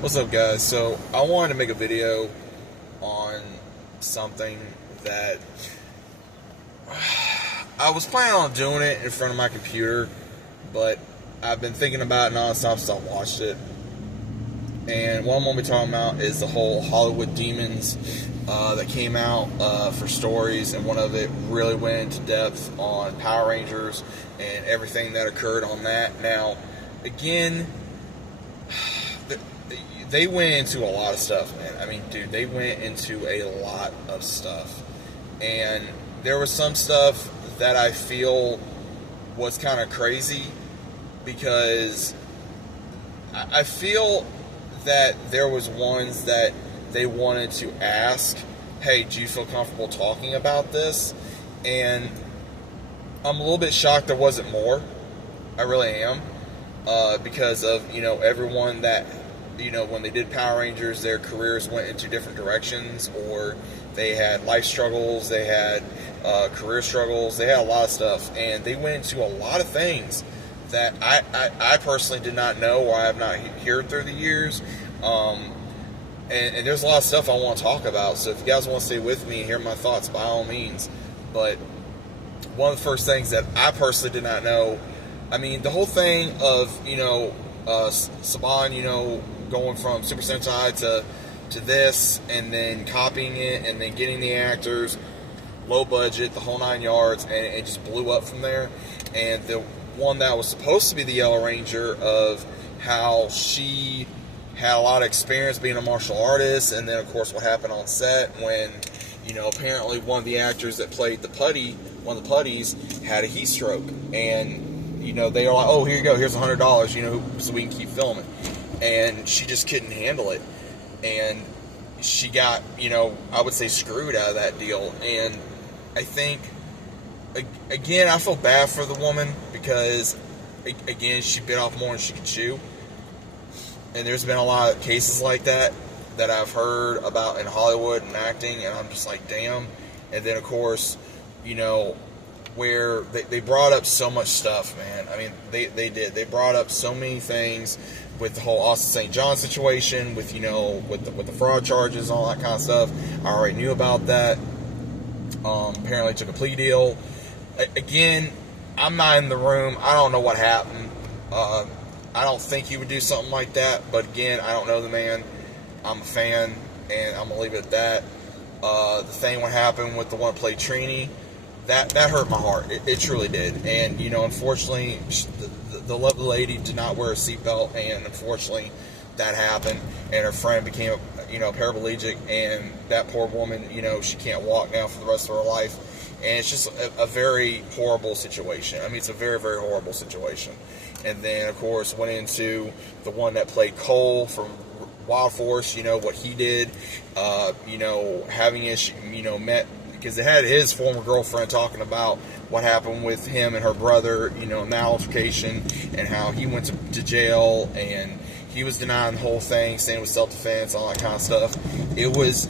What's up, guys? So, I wanted to make a video on something that I was planning on doing it in front of my computer, but I've been thinking about it nonstop since I watched it. And what I'm going to be talking about is the whole Hollywood Demons that came out for stories, and one of it really went into depth on Power Rangers and everything that occurred on that. Now, again, they went into a lot of stuff, man. I mean, dude, they went into a lot of stuff. And there was some stuff that I feel was kind of crazy because I feel that there was ones that they wanted to ask, hey, do you feel comfortable talking about this? And I'm a little bit shocked there wasn't more. I really am. Because of, everyone that, when they did Power Rangers, their careers went into different directions, or they had life struggles, they had career struggles, they had a lot of stuff, and they went into a lot of things that I personally did not know, or I have not heard through the years. And there's a lot of stuff I want to talk about, so if you guys want to stay with me and hear my thoughts, by all means. But one of the first things that I personally did not know, I mean, the whole thing of, Saban, going from Super Sentai to this, and then copying it, and then getting the actors, low budget, the whole 9 yards, and it just blew up from there. And the one that was supposed to be the Yellow Ranger, of how she had a lot of experience being a martial artist, and then, of course, what happened on set when, apparently one of the actors that played one of the putties, had a heat stroke. And they are like, oh, here you go, here's $100, so we can keep filming. And she just couldn't handle it. And she got, I would say, screwed out of that deal. And I think, again, I feel bad for the woman because, again, she bit off more than she could chew. And there's been a lot of cases like that I've heard about in Hollywood and acting, and I'm just like, damn. And then, of course, where they brought up so much stuff, man. I mean, they did. They brought up so many things with the whole Austin St. John situation, with with the fraud charges and all that kind of stuff. I already knew about that. Apparently took a plea deal. Again, I'm not in the room. I don't know what happened. I don't think he would do something like that. But again, I don't know the man. I'm a fan, and I'm gonna leave it at that. The thing what happened with the one that played Trini, that hurt my heart. It truly did. And unfortunately, the lovely lady did not wear a seatbelt, and unfortunately, that happened. And her friend became a paraplegic, and that poor woman, she can't walk now for the rest of her life. And it's just a very horrible situation. I mean, it's a very, very horrible situation. And then, of course, went into the one that played Cole from Wild Force, what he did, having issue, met, because they had his former girlfriend talking about what happened with him and her brother, in that altercation, and how he went to jail, and he was denying the whole thing, saying it was self-defense, all that kind of stuff. It was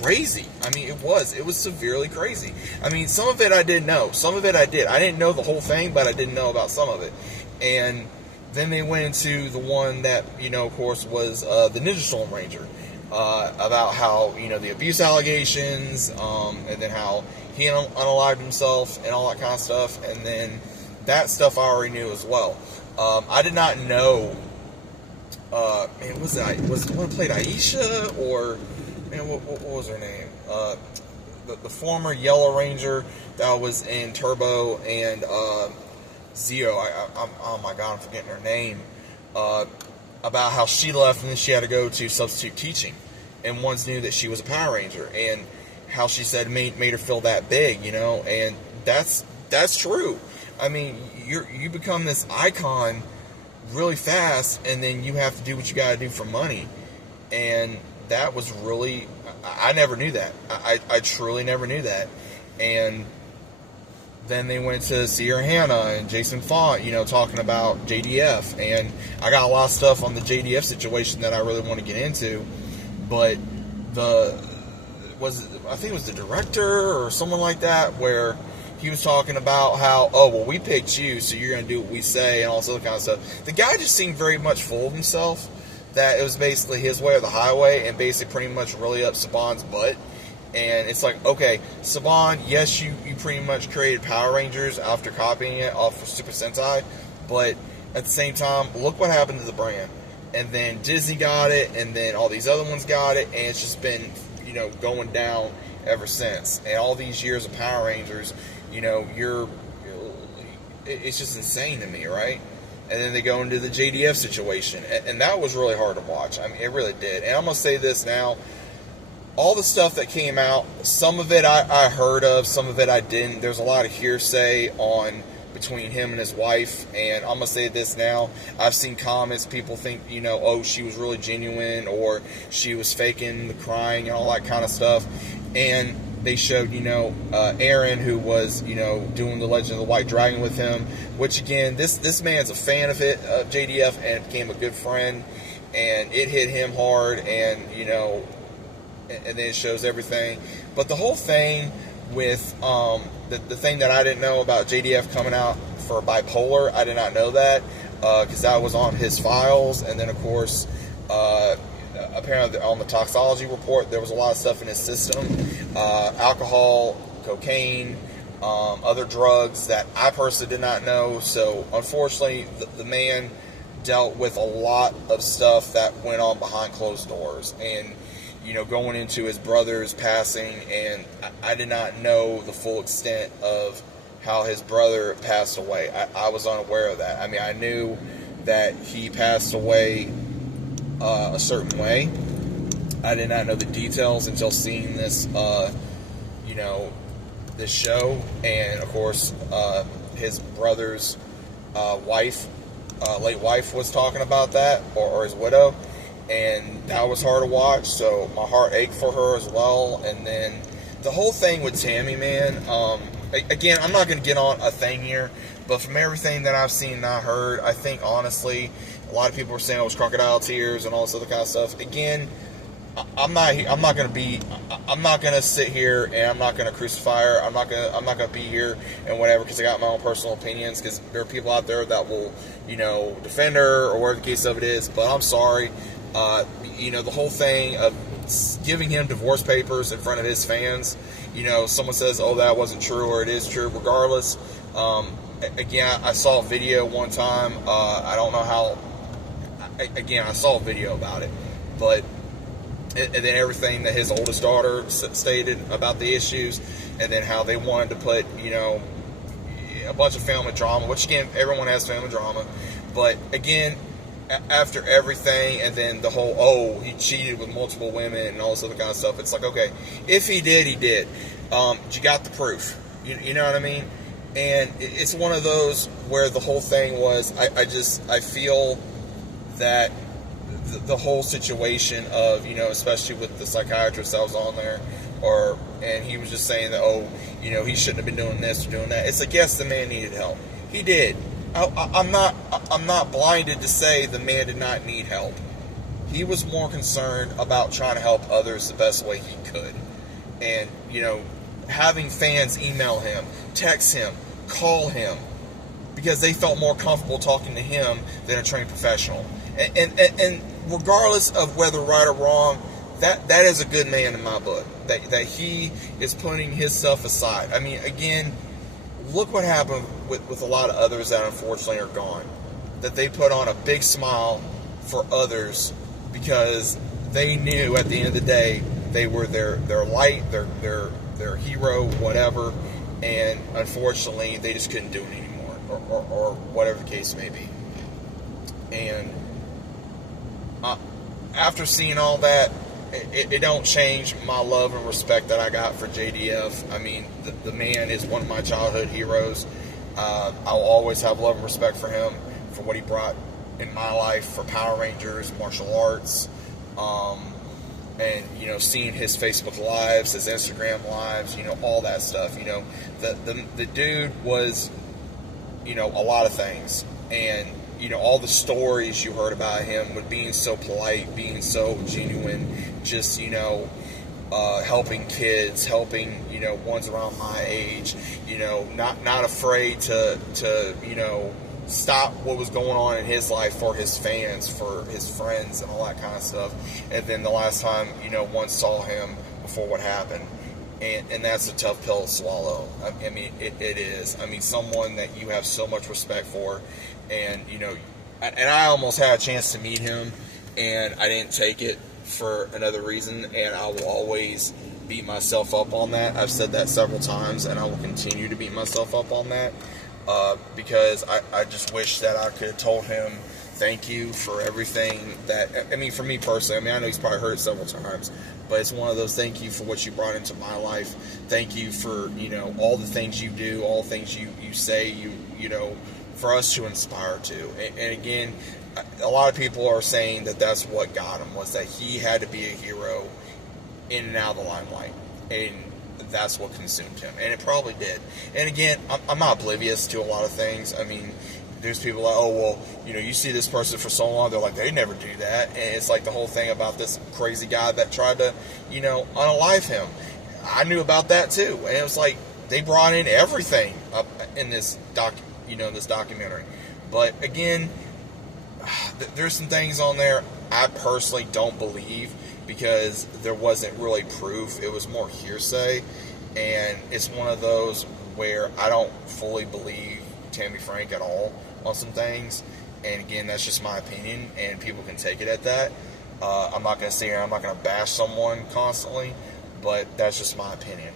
crazy. I mean, it was severely crazy. I mean, some of it I did know. Some of it I did. I didn't know the whole thing, but I didn't know about some of it. And then they went into the one that, of course, was the Ninja Storm Ranger. About how, the abuse allegations, and then how he unalived himself and all that kind of stuff. And then that stuff I already knew as well. I did not know, was the one that played Aisha, or, what was her name? The former Yellow Ranger that was in Turbo and Zeo. Oh my God, I'm forgetting her name. About how she left and then she had to go to substitute teaching, and ones knew that she was a Power Ranger, and how she said made her feel that big, and that's true. I mean, you become this icon really fast, and then you have to do what you got to do for money, and that was really, I never knew that. I truly never knew that. And then they went to Sierra Hanna and Jason Font, talking about JDF. And I got a lot of stuff on the JDF situation that I really want to get into. But I think it was the director or someone like that, where he was talking about how, oh, well, we picked you, so you're going to do what we say, and all this other kind of stuff. The guy just seemed very much full of himself. that it was basically his way or the highway, and basically pretty much really up Saban's butt. And it's like, okay, Saban, yes, you pretty much created Power Rangers after copying it off of Super Sentai, but at the same time, look what happened to the brand. And then Disney got it, and then all these other ones got it, and it's just been, going down ever since. And all these years of Power Rangers, it's just insane to me, right? And then they go into the JDF situation, and that was really hard to watch. I mean, it really did. And I'm going to say this now. All the stuff that came out, some of it I heard of, some of it I didn't. There's a lot of hearsay between him and his wife, and I'm going to say this now. I've seen comments, people think, oh, she was really genuine, or she was faking the crying and all that kind of stuff. And they showed, Aaron, who was, doing the Legend of the White Dragon with him, which, again, this man's a fan of JDF, and became a good friend, and it hit him hard, and, and then it shows everything. But the whole thing with the thing that I didn't know about JDF coming out for bipolar, I did not know that, because that was on his files. And then, of course, apparently on the toxology report, there was a lot of stuff in his system, alcohol, cocaine, other drugs that I personally did not know. So unfortunately, the man dealt with a lot of stuff that went on behind closed doors. And going into his brother's passing, and I did not know the full extent of how his brother passed away. I was unaware of that. I mean, I knew that he passed away a certain way. I did not know the details until seeing this, this show. And, of course, his brother's late wife was talking about that, or his widow. And that was hard to watch, so my heart ached for her as well. And then the whole thing with Tammy, man, again, I'm not going to get on a thing here, but from everything that I've seen and I heard, I think, honestly, a lot of people were saying it was crocodile tears and all this other kind of stuff. Again, I'm not going to sit here and I'm not going to crucify her. I'm not going to be here and whatever, because I got my own personal opinions, because there are people out there that will, defend her or whatever the case of it is. But I'm sorry. The whole thing of giving him divorce papers in front of his fans, someone says, oh, that wasn't true, or it is true, regardless. Again, I saw a video one time. I don't know how, again, I saw a video about it, but, and then everything that his oldest daughter stated about the issues, and then how they wanted to put, a bunch of family drama, which, again, everyone has family drama, but, again, after everything, and then the whole, he cheated with multiple women and all this other kind of stuff, it's like, okay, if he did, he did. You got the proof. You know what I mean? And it's one of those where the whole thing was, I feel that the whole situation of, especially with the psychiatrist that was on there, and he was just saying that, oh, he shouldn't have been doing this or doing that. It's like, yes, the man needed help. He did. I'm not blinded to say the man did not need help. He was more concerned about trying to help others the best way he could. And, having fans email him, text him, call him, because they felt more comfortable talking to him than a trained professional. And regardless of whether right or wrong, that is a good man in my book. That he is putting his stuff aside. I mean, again, look what happened with a lot of others that unfortunately are gone. That they put on a big smile for others because they knew at the end of the day they were their light, their hero, whatever, and unfortunately they just couldn't do it anymore, or whatever the case may be. And after seeing all that, it don't change my love and respect that I got for JDF. I mean, the man is one of my childhood heroes. I'll always have love and respect for him, for what he brought in my life, for Power Rangers, martial arts, and, seeing his Facebook lives, his Instagram lives, all that stuff. The dude was, a lot of things. And, all the stories you heard about him with being so polite, being so genuine, just, helping kids, helping, ones around my age, not afraid to stop what was going on in his life for his fans, for his friends, and all that kind of stuff. And then the last time, once saw him before what happened. And that's a tough pill to swallow. I mean, it is. I mean, someone that you have so much respect for, and, and I almost had a chance to meet him, and I didn't take it for another reason, and I will always beat myself up on that. I've said that several times, and I will continue to beat myself up on that, because I just wish that I could have told him thank you for everything that, I mean, for me personally, I know he's probably heard it several times, but it's one of those, thank you for what you brought into my life. Thank you for, all the things you do, all the things you say, for us to inspire to. And again, a lot of people are saying that that's what got him, was that he had to be a hero in and out of the limelight. And that's what consumed him. And it probably did. And again, I'm not oblivious to a lot of things. I mean, there's people like, oh, well, you see this person for so long, they're like, they never do that. And it's like the whole thing about this crazy guy that tried to, unalive him. I knew about that too. And it was like, they brought in everything up in this this documentary. But again, there's some things on there I personally don't believe, because there wasn't really proof. It was more hearsay. And it's one of those where I don't fully believe Tammy Frank at all on some things. And again, that's just my opinion, and people can take it at that. I'm not going to sit here, I'm not going to bash someone constantly, but that's just my opinion.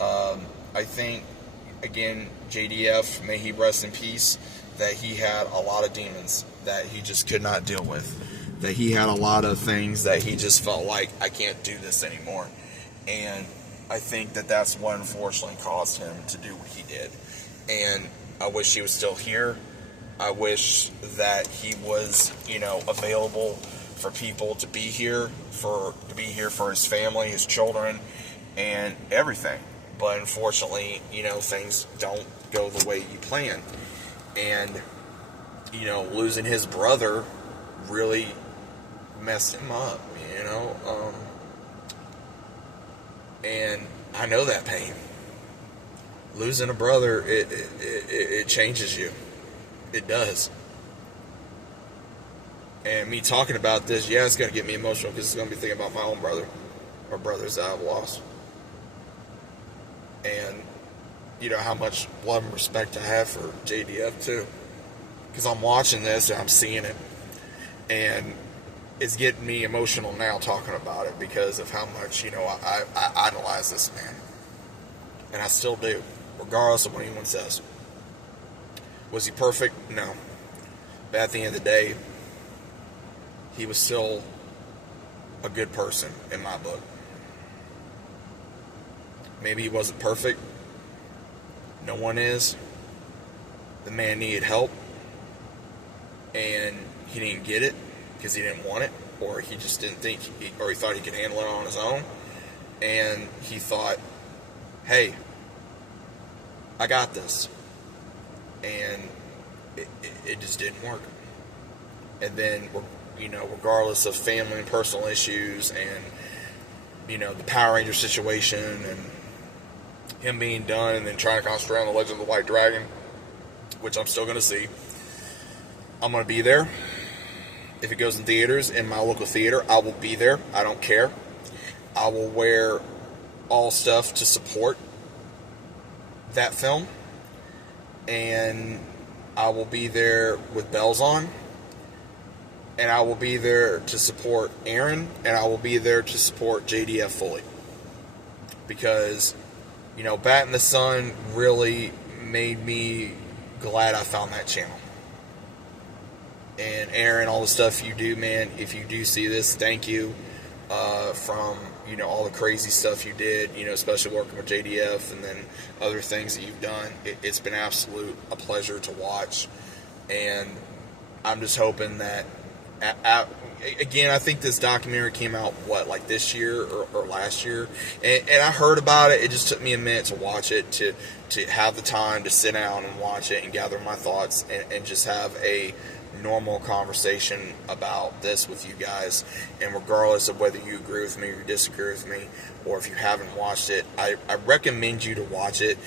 I think, again, JDF, may he rest in peace, that he had a lot of demons that he just could not deal with. That he had a lot of things that he just felt like, I can't do this anymore. And I think that that's what unfortunately caused him to do what he did. And I wish he was still here. I wish that he was, available for people to be here, for his family, his children, and everything. But unfortunately, things don't go the way you plan. And, losing his brother really messed him up, and I know that pain. Losing a brother, it changes you. It does. And me talking about this, it's going to get me emotional, because it's going to be thinking about my own brother, or brothers that I've lost. And, how much love and respect I have for JDF, too. Because I'm watching this, and I'm seeing it. And it's getting me emotional now talking about it, because of how much, I idolize this man. And I still do, regardless of what anyone says. Was he perfect? No. But at the end of the day, he was still a good person in my book. Maybe he wasn't perfect. No one is. The man needed help, and he didn't get it because he didn't want it, or he just didn't think, or he thought he could handle it on his own. And he thought, hey, I got this. And it just didn't work. And then, regardless of family and personal issues, and the Power Ranger situation, and him being done, and then trying to concentrate on the Legend of the White Dragon, which I'm still going to see. I'm going to be there. If it goes in theaters, in my local theater, I will be there. I don't care. I will wear all stuff to support that film. And I will be there with bells on. And I will be there to support Aaron. And I will be there to support JDF fully. Because, Bat in the Sun really made me glad I found that channel. And Aaron, all the stuff you do, man, if you do see this, thank you. From, all the crazy stuff you did, especially working with JDF, and then other things that you've done. It's been a pleasure to watch. And I'm just hoping that, again, I think this documentary came out, this year or last year? And I heard about it. It just took me a minute to watch it, to have the time to sit down and watch it and gather my thoughts, and just have a normal conversation about this with you guys. And regardless of whether you agree with me or disagree with me, or if you haven't watched it, I recommend you to watch it,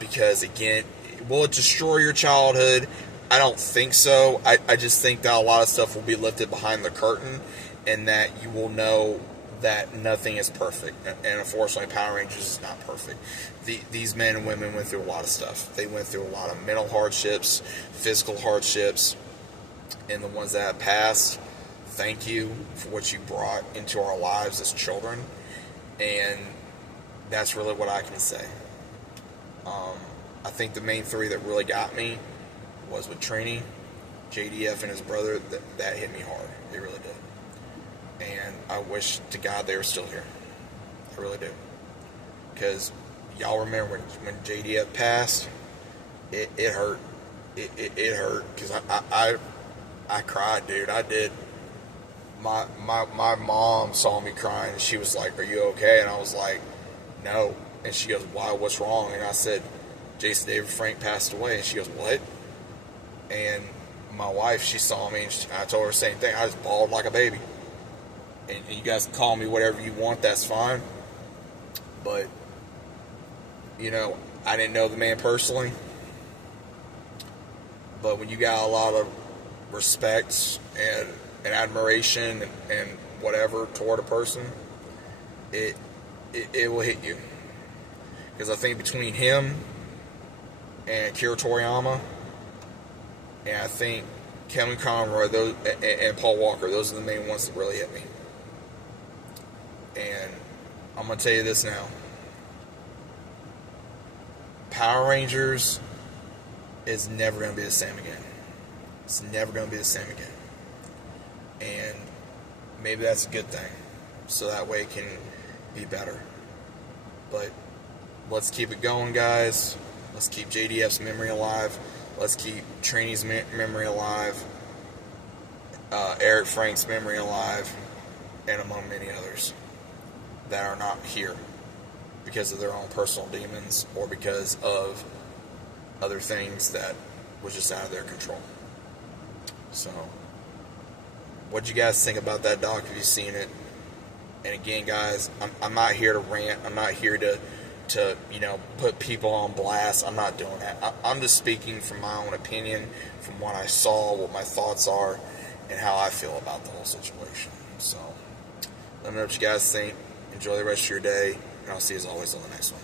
because again, will it destroy your childhood? I don't think so. I just think that a lot of stuff will be lifted behind the curtain, and that you will know that nothing is perfect. And unfortunately, Power Rangers is not perfect. These men and women went through a lot of stuff. They went through a lot of mental hardships, physical hardships, and the ones that have passed, thank you for what you brought into our lives as children. And that's really what I can say. I think the main three that really got me was with Trini, JDF, and his brother. That hit me hard. It really did. And I wish to God they were still here. I really do. Because y'all remember when JDF passed, it hurt. It hurt because I cried, dude. I did. My mom saw me crying and she was like, "Are you okay?" And I was like, "No." And she goes, "Why? What's wrong?" And I said, "Jason David Frank passed away." And she goes, "What?" And my wife, she saw me and I told her the same thing. I just bawled like a baby. And you guys can call me whatever you want, that's fine. But, I didn't know the man personally. But when you got a lot of respect and admiration and whatever toward a person, it will hit you. Because I think between him and Kira Toriyama, and I think Kevin Conroy and Paul Walker, those are the main ones that really hit me. And I'm going to tell you this now. Power Rangers is never going to be the same again. It's never going to be the same again. And maybe that's a good thing. So that way it can be better. But let's keep it going, guys. Let's keep JDF's memory alive. Let's keep Trini's memory alive. Eric Frank's memory alive. And among many others that are not here because of their own personal demons or because of other things that was just out of their control. So, what'd you guys think about that doc? Have you seen it? And again, guys, I'm not here to rant. I'm not here to put people on blast. I'm not doing that. I'm just speaking from my own opinion, from what I saw, what my thoughts are, and how I feel about the whole situation. So, let me know what you guys think. Enjoy the rest of your day, and I'll see you as always on the next one.